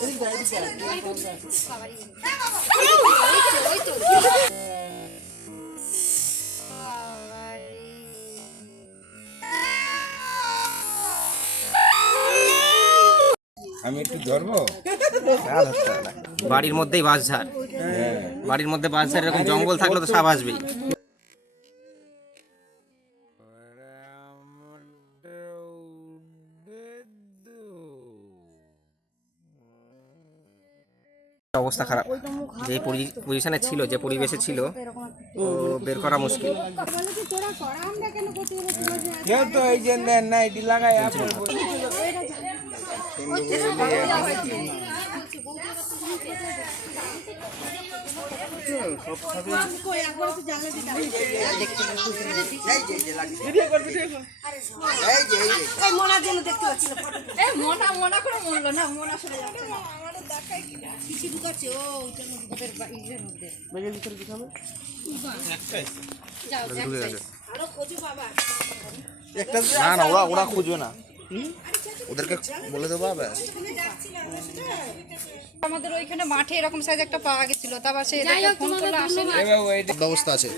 আমি একটু ধরবো। বাড়ির মধ্যেই বাঁশঝাড়, বাড়ির মধ্যে বাঁশঝাড়, এরকম জঙ্গল থাকলে তো সাপ আসবেই। অবস্থা খারাপ, যে পজিশনে ছিল, যে পরিবেশে ছিল, ও বের করা মুশকিল। কেউ তো এই যে না এটি লাগাই না না, ওরা খুঁজবে না, ওদেরকে বলে দেবো। আমাদের ওইখানে মাঠে এরকম সাইজ একটা পাওয়া গেছিল, তারপর সে ফোন করলে আসে। ব্যবস্থা আছে।